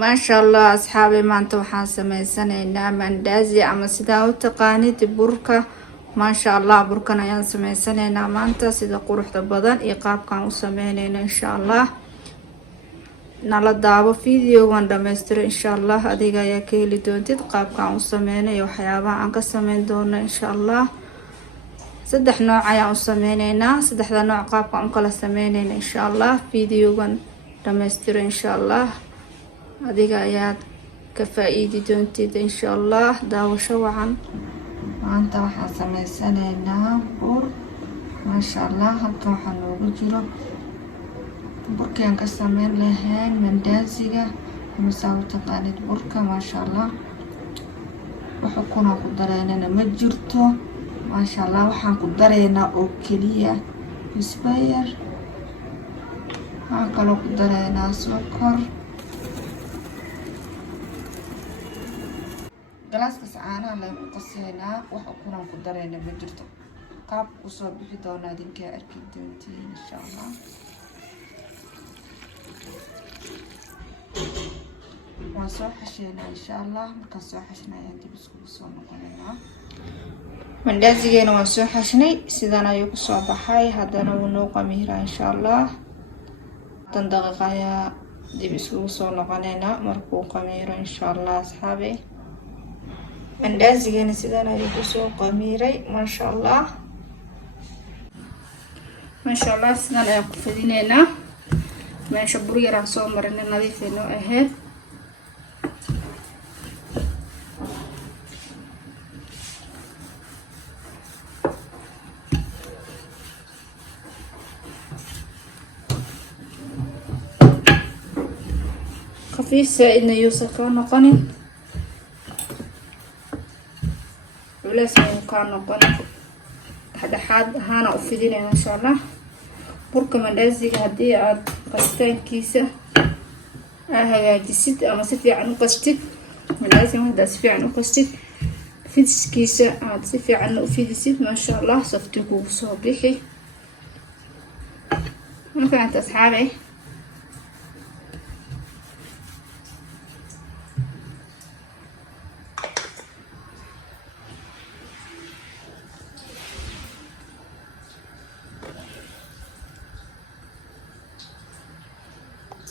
maasha allah asxaabi maanta waxaan sameysanaynaa mandaazi ama sidaa u taqaanid burka. maasha allah burkan ayaan sameysanaynaa maanta sida quruxda badan iyo qaabkaan u sameynayno insha allah. nala daabo videogan dhamaystiro insha allah, adiga ayaa ka heli doontid qaabkaan u sameyno iyo waxyaabaha aan ka sameyn doono insha allah. 3 nooc ayaan u sameynaynaa, 3da nooc qaabkaan u kala sameynayna insha allah. videogan dhamaystiro insha allah, adiga ayaad ka faa'iidi doontid insha allah. daawasho wacan. maanta waxaan sameysanaynaa bur maasha allah. halkan waxaa noogu jiro burkaan ka sameyn lahayn mandaaziga ama saa u taqaanid burka maasha allah. waxa kuna ku dareynana ma jirto maasha allah. waxaan ku dareynaa oo keliya isbayar, waxaan kaloo ku dareynaa sokor. galaaskaas caanaha lagu qaseynaa, waxa kunaan ku dareyna ma jirto. qaabka kusoo bixi doona idinkaa arki doontiin insha allah. waan soo xasheynaa insha allah. markaan soo xashnay ayaan dib iskugu soo noqonaynaa. mandaazigeena waan soo xashnay, sidan ayuu kusoo baxay. haddana wuu noo qamiiraa insha allah. 10 daqiiqo ayaa dib iskugu soo noqonaynaa markuu qamiiro insha allah asxaabi. mandaazigeena sidan ayuu kusoo qamiiray maasha allah. maasha allah sidan ayaan ku fidinaynaa. meesha bur yaraan soo marina nadiif ay noo ahayd. khafiif saaidna yuusan kaa noqonin, culays ayuu kaa noqonin. dhexdhexaad ahaana u fidinayna insha allah. burka mandaaziga haddii aad qastaankiisa hagaajisid ama si fiican u qastid, mandaaziga haddaad si fiican u qastid, fidiskiisa aad si fiicanna u fidisid maasha allah safti kugu soo bixi. markaanta asxaabe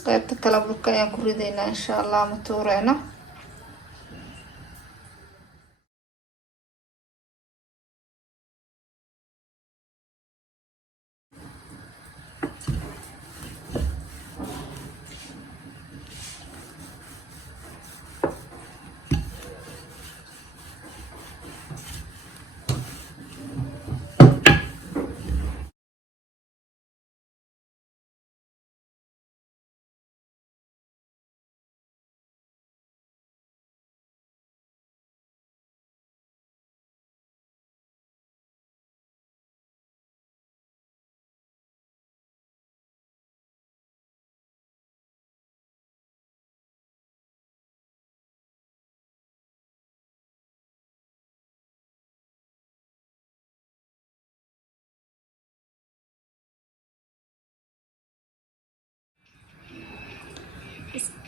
qaybta kala burka ayaan ku ridaynaa insha allah. ma tuureyno.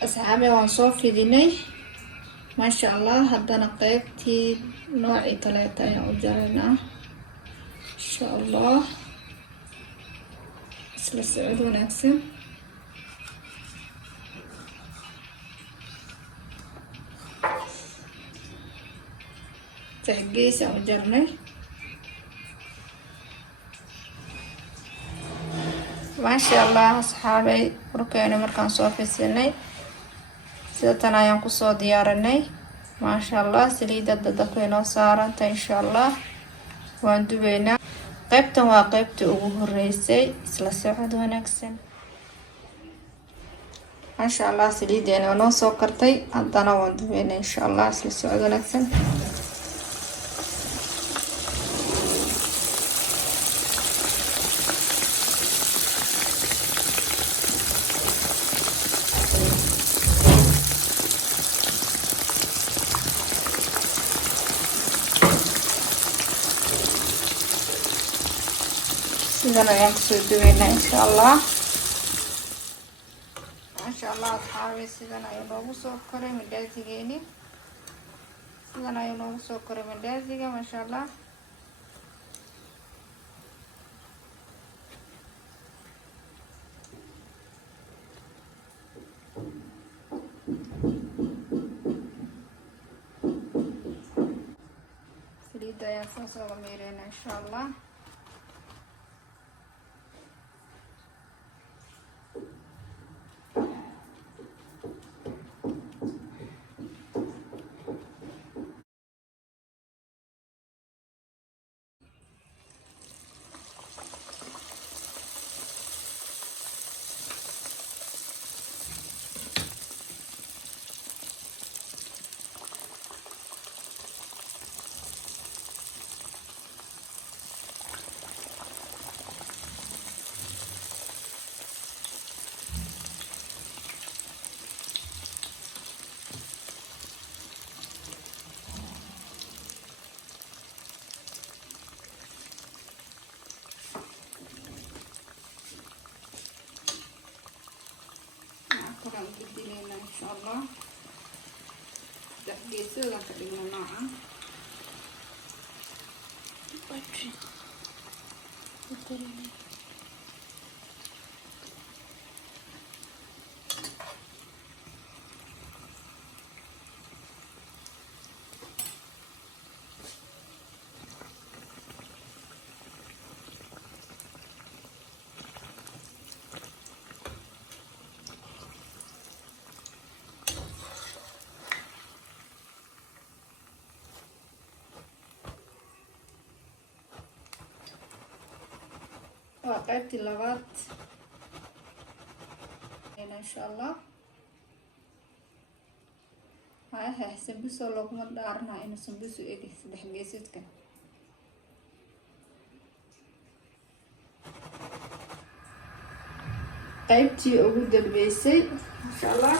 asxaabi waan soo fidinay maasha allah. haddana qaybtii noocii kaleeta ayaan u jaraynaa insha allah. isla socod wanaagsan. gees aan u jarnay maasha allah asxaabay. burkeena markaan soo fidsinay sidatan ayaan kusoo diyaarinay maasha allah. saliida dabka inoo saaranta insha allah. waan dubeynaa. qaybtan waa qaybta ugu horeysay. isla socod wanaagsan maasha allah. saliideena noo soo kartay, haddana waan dubeynaa insha allah. isla socod wanaagsan. sidan ayaan kusoo duweynaa insha allah. شاء الله أصحابي سيدنا ينوغو سوكري من دازيجيني سيدنا ينوغو سوكري من دازيجا ما شاء الله سليدة يا صوصة وميرين إن شاء الله بدينا إن شاء الله تحديثه لكن نوعا وقعت اللغات هنا إن شاء الله هاي سنبسو لوكما دارنا إنو سنبسو إيدي سدح جيسيتك قيبتي أقود البيسي إن شاء الله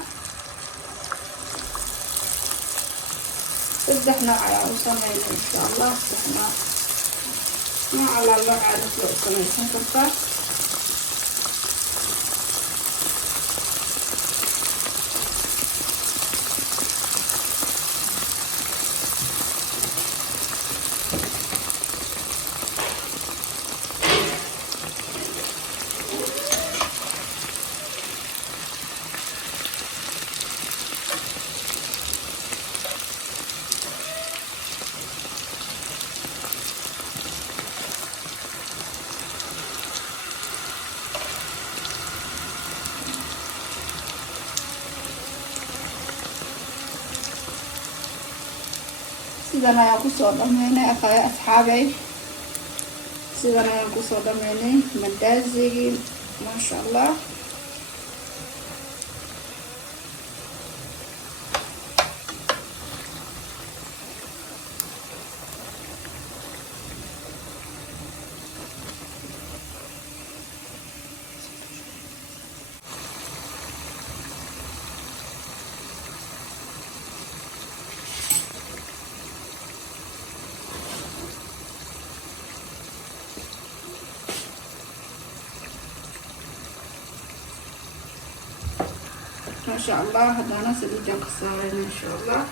سدحنا على وصمينا إن شاء الله سدحنا ما على الله على فوق سميسان كفار sidana ayaan kusoo dhameynay asxaabay sidana ayaan kusoo dhameynay mandaazigii maasha allah ما شاء الله هذا ناس اللي جنب الصغير ما شاء الله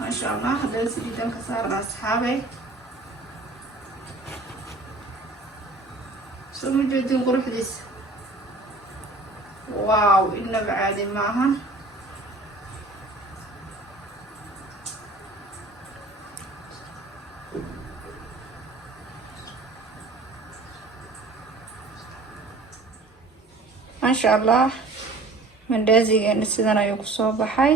ما شاء الله هذا اللي جنب صار أصحابي شو موجودين قروح ديس واو إنه بعادي معها ما شاء الله mandaazigeena sidan ayuu kusoo baxay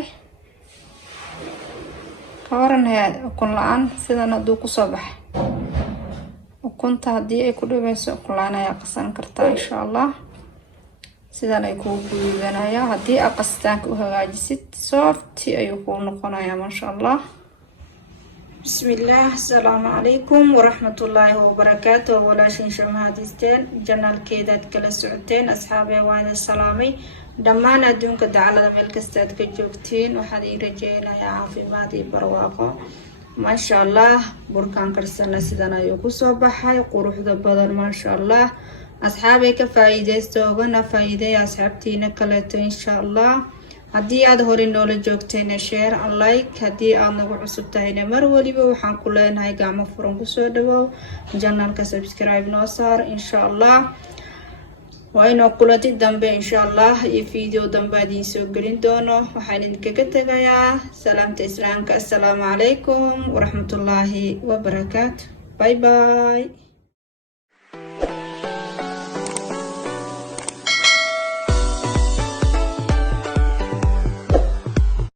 ka waran ukun la-aan sidan hadduu kusoo baxay ukunta haddii ay ku dhibayso ukun la-aan ayaa qasan kartaa insha allah sidan ay kuu guduudanaya haddii aad qasitaanka u hagaajisid soofti ayuu kuu noqonayaa maasha allah بسم الله السلام عليكم ورحمة الله وبركاته ولا شمها ديستين جنال كيدات كلا سعودين أصحابي وانا السلامي دمانا دونك دعالة ملكستات كجوكتين وحدي رجينا يا عافي مادي برواقو ما شاء الله بركان كرسنا سيدنا يوكسو بحاي قروح دبادر ما شاء الله أصحابي كفايدة استوغنا فايدة يا أصحابتينا كلاتو إن شاء الله haddii aad hore noola joogtayna share and like haddii aad nagu cusub tahayna mar waliba waxaan ku leenahay gacmo furan kusoo dhawow janalka subscribe noo saar insha allah waa inoo kulanti dambe insha allah iyo video dambe idiin soo gelin doono waxaan idinkaga tegayaa salaamta islaamka assalaamu calaykum waraxmatullaahi wabarakaatu bye bye